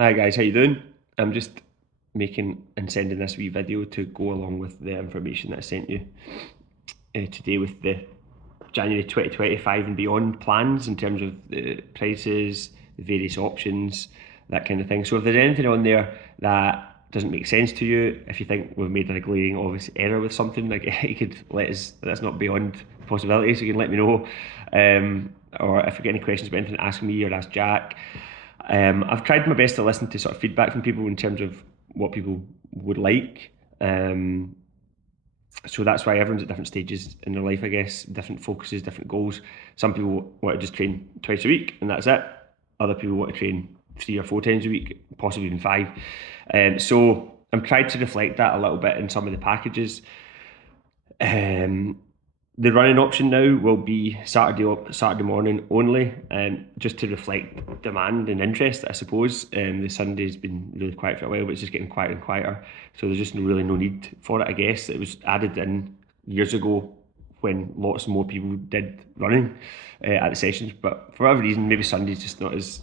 Hi guys, how you doing? I'm just making and sending this wee video to go along with the information that I sent you today with the January 2025 and beyond plans in terms of the prices, the various options, that kind of thing. So if there's anything on there that doesn't make sense to you, if you think we've made a glaring obvious error with something, like you could let us, that's not beyond possibilities, so you can let me know. Or if you get any questions about anything, ask me or ask Jack. I've tried my best to listen to sort of feedback from people in terms of what people would like. So that's why everyone's at different stages in their life, I guess, different focuses, different goals. Some people want to just train twice a week and that's it. Other people want to train 3 or 4 times a week, possibly even 5. So I'm trying to reflect that a little bit in some of the packages. The running option now will be Saturday morning only, just to reflect demand and interest, I suppose. The Sunday's been really quiet for a while, but it's just getting quieter and quieter. So there's just really no need for it, I guess. It was added in years ago when lots more people did running at the sessions, but for whatever reason, maybe Sunday's just not as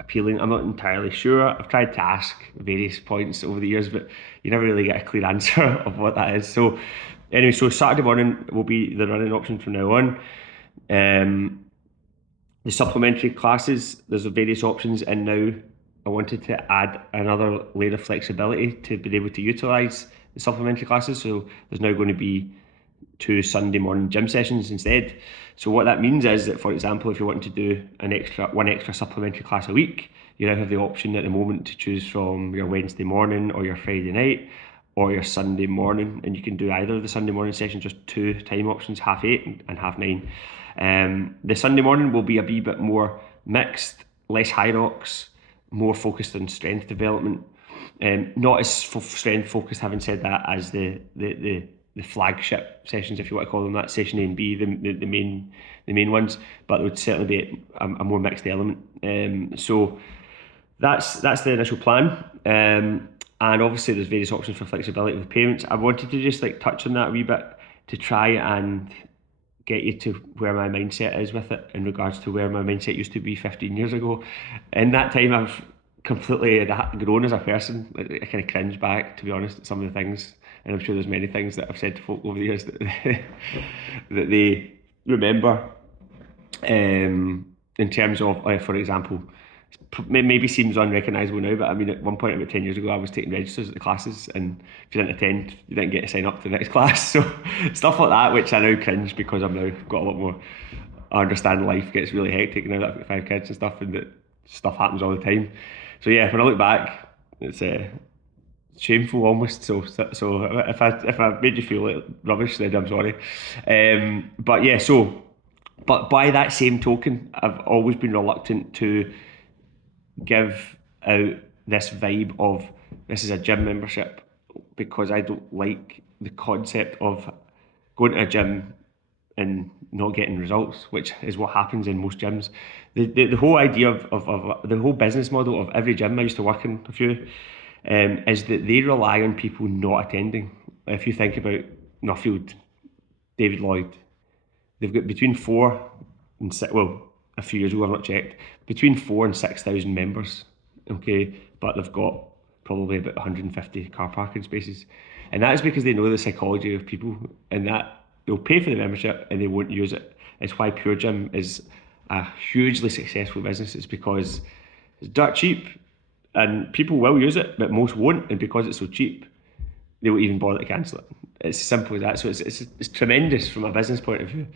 appealing. I'm not entirely sure. I've tried to ask various points over the years, but you never really get a clear answer of what that is. So anyway, so Saturday morning will be the running option from now on. The supplementary classes, there's various options, and now I wanted to add another layer of flexibility to be able to utilise the supplementary classes. So there's now going to be 2 Sunday morning gym sessions instead. So what that means is that, for example, if you want to do one extra supplementary class a week, you now have the option at the moment to choose from your Wednesday morning or your Friday night or your Sunday morning, and you can do either of the Sunday morning sessions, just 2 time options, 8:30 and 9:30. The Sunday morning will be a wee bit more mixed, less high rocks, more focused on strength development. Not as strength focused, having said that, as the flagship sessions, if you want to call them that, session A and B, the main ones, but there would certainly be a more mixed element. So that's the initial plan. And obviously there's various options for flexibility with payments. I wanted to just touch on that a wee bit to try and get you to where my mindset is with it in regards to where my mindset used to be 15 years ago. In that time, I've completely grown as a person. I kind of cringe back, to be honest, at some of the things, and I'm sure there's many things that I've said to folk over the years that that they remember. In terms of, for example, maybe seems unrecognisable now, but I mean, at one point about 10 years ago, I was taking registers at the classes, and if you didn't attend, you didn't get to sign up to the next class. So stuff like that, which I now cringe because I've now got a lot more. I understand life gets really hectic now that I've got 5 kids and stuff, and that stuff happens all the time. So yeah, when I look back, it's shameful almost. So if I made you feel like rubbish, then I'm sorry. But yeah, so. But by that same token, I've always been reluctant to give out this vibe of this is a gym membership, because I don't like the concept of going to a gym and not getting results, which is what happens in most gyms. The whole idea of the whole business model of every gym I used to work in, a few, is that they rely on people not attending. If you think about Nuffield, David Lloyd, they've got between 4 and 6, well, a few years ago, I've not checked, between 4 and 6 thousand members, okay, but they've got probably about 150 car parking spaces. And that is because they know the psychology of people, and that they'll pay for the membership and they won't use it. It's why Pure Gym is a hugely successful business. It's because it's dirt cheap and people will use it, but most won't. And because it's so cheap, they won't even bother to cancel it. It's as simple as that. So it's tremendous from a business point of view.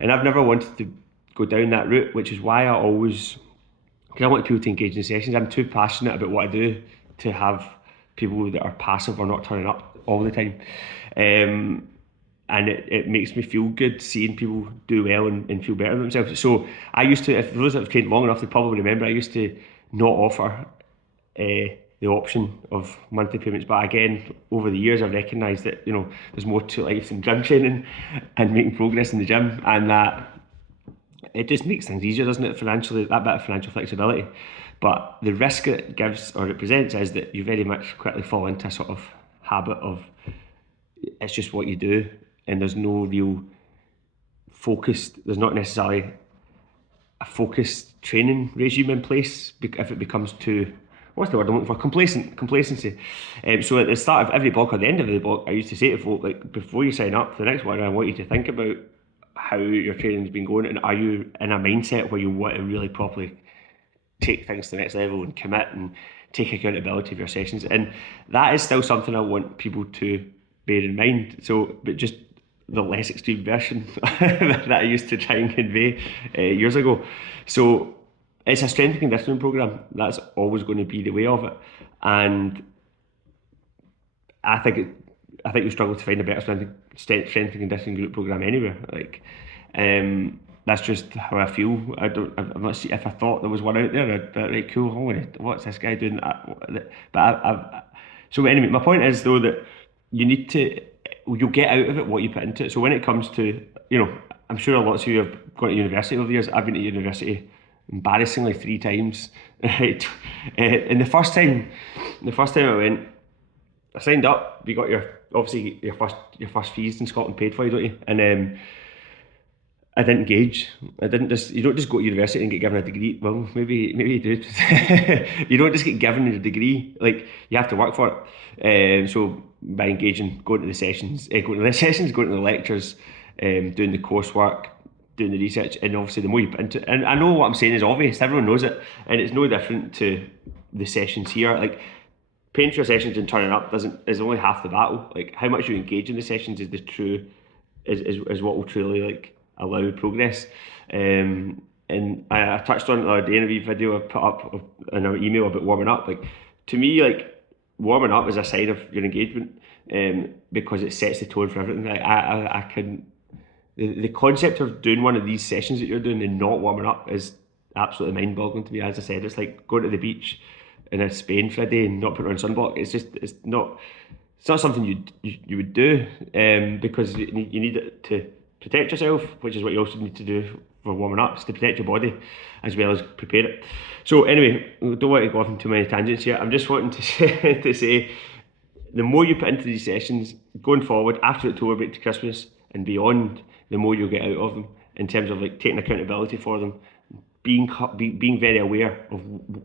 And I've never wanted to go down that route, which is why I always, because I want people to engage in sessions. I'm too passionate about what I do to have people that are passive or not turning up all the time. And it makes me feel good seeing people do well and feel better themselves. So I used to, if those that have trained long enough, they probably remember, I used to not offer the option of monthly payments. But again, over the years, I've recognised that there's more to life than gym training and making progress in the gym, and that it just makes things easier, doesn't it, financially, that bit of financial flexibility. But the risk it gives or it presents is that you very much quickly fall into a sort of habit of it's just what you do, and there's no real there's not necessarily a focused training regime in place if it becomes too what's the word I'm looking for? Complacency. So at the start of every block or the end of the block, I used to say to folk, like, before you sign up for the next one, I want you to think about how your training's been going, and are you in a mindset where you want to really properly take things to the next level and commit and take accountability of your sessions. And that is still something I want people to bear in mind. So, but just the less extreme version that I used to try and convey years ago. So it's a strength and conditioning program. That's always going to be the way of it. And I think you struggle to find a better strength and conditioning group program anywhere. Like, that's just how I feel. I'm not see if I thought there was one out there. I'd be like, right, cool. What's this guy doing? But so anyway, my point is though that you need to, you'll get out of it what you put into it. So when it comes to, I'm sure lots of you have gone to university over the years. I've been to university embarrassingly 3 times. Right, and the first time I went, I signed up. You got your first fees in Scotland paid for you, don't you? And I didn't engage. You don't just go to university and get given a degree. Well, maybe you do. You don't just get given a degree. Like, you have to work for it. So by engaging, going to the sessions, going to the lectures, doing the coursework, doing the research, and obviously the more you put into it. And I know what I'm saying is obvious. Everyone knows it, and it's no different to the sessions here. Like, paying for your sessions and turning up is only half the battle. Like, how much you engage in the sessions is what will truly, like, allow progress. And I touched on it the other day in a wee video I put up in our email about warming up. Like, to me, like, warming up is a sign of your engagement, because it sets the tone for everything. I can, the concept of doing one of these sessions that you're doing and not warming up is absolutely mind-boggling to me. As I said, it's like going to the beach in Spain for a day and not putting on sunblock. It's not something you would do, because you need it to protect yourself, which is what you also need to do for warming up, is to protect your body as well as prepare it. So anyway, I don't want to go off on too many tangents here. I'm just wanting to say, the more you put into these sessions going forward after October break to Christmas and beyond, the more you'll get out of them in terms of, like, taking accountability for them, being very aware of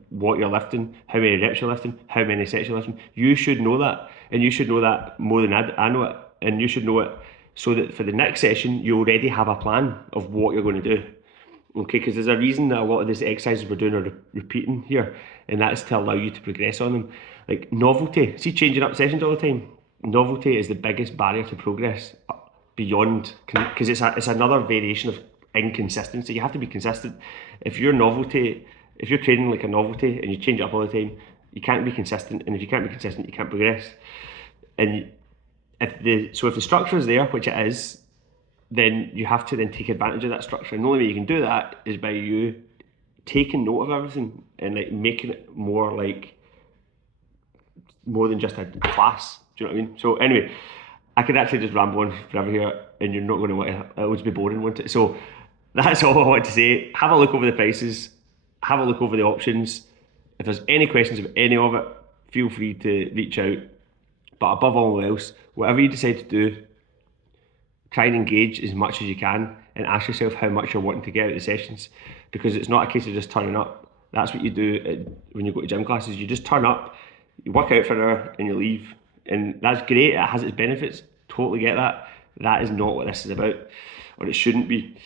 what you're lifting, how many reps you're lifting, how many sets you're lifting. You should know that, and you should know that more than I know it, and you should know it so that for the next session you already have a plan of what you're going to do. Okay, because there's a reason that a lot of these exercises we're doing are repeating here, and that's to allow you to progress on them. Like, novelty, see, changing up sessions all the time, novelty is the biggest barrier to progress beyond, because it's another variation of inconsistency. You have to be consistent. If you're training like a novelty and you change it up all the time, you can't be consistent, and if you can't be consistent, you can't progress. And if the structure is there, which it is, then you have to then take advantage of that structure. And the only way you can do that is by you taking note of everything and, like, making it more than just a class. Do you know what I mean? So anyway, I could actually just ramble on forever here, and you're not going to want to. It would be boring, wouldn't it? So that's all I want to say. Have a look over the prices. Have a look over the options. If there's any questions of any of it, feel free to reach out. But above all else, whatever you decide to do, try and engage as much as you can and ask yourself how much you're wanting to get out of the sessions, because it's not a case of just turning up. That's what you do when you go to gym classes. You just turn up, you work out for an hour and you leave, and that's great. It has its benefits. Totally get that. That is not what this is about, or it shouldn't be.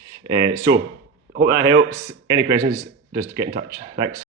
So hope that helps. Any questions, just get in touch. Thanks.